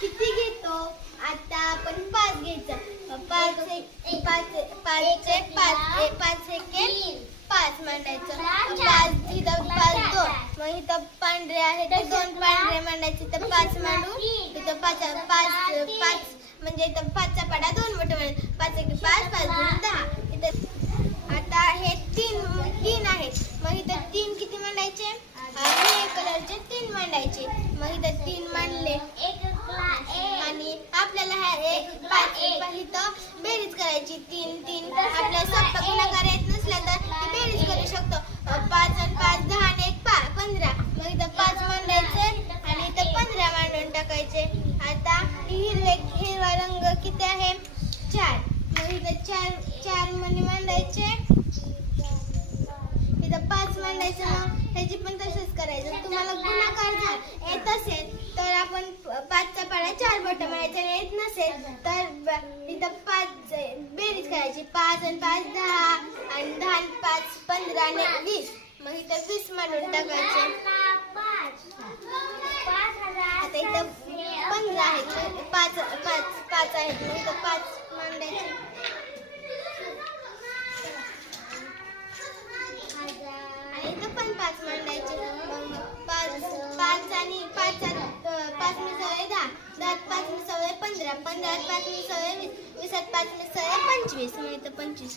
किती घेतो? आता आपण पाच घ्यायचं. पाच एक पाच पाच एक पाच एक पाच एक पाच मांडायचं. पाच इथं पाच दोन. मग इथं पांढरे आहे ते दोन पांढरे मांडायचे. तर पाच मांडू. इथं पाच पाच पाच. म्हणजे इथं पाचचा पाडा दोन मोठे मांड. पाच एक पाच पाच दोन दहा. इथं आता हे तीन तीन आहेत. मग इथं तीन किती मांडायचे? निळे कलरचे तीन मांडायचे. मग इथं तीन मांडले. एक बेरीज करायची. तीन तीन. आपल्या सप्त गुणाकार येत नसला तर बेरीज करू शकतो. पाच आणि पाच दहा आणि एक पा पंधरा. मग इथं पाच मांडायचे आणि इथं पंधरा मांडून टाकायचे. आता हिरवे हिरवा रंग किती आहे? चार. मग इथं चार चार मणी मांडायचे. इथं पाच मांडायचं. मग त्याची पण तसं करायचं तुम्हाला गुणाकार झा- येत असेल तर आपण प- पाचचा पाडा चार बोट मारायचे आणि येत नसेल तर ब- इथं पाच बेरीज करायची. पाच आणि पाच दहा. आणि दहा आणि पाच पंधरा आणि वीस. मग इथं वीस मांडून टाकायचे. आता इथं पंधरा आहेत. मग पाच पाच पाच आहेत. मग इथं पाच मांडायचे. आणि इथं पण पाच मांडायचे. पाच मिसळे दहा दहात पाच मिसळे पंधरा पंधरात पाच मिसळे वीस वीसात पाच मिसळे पंचवीस म्हणजे पंचवीस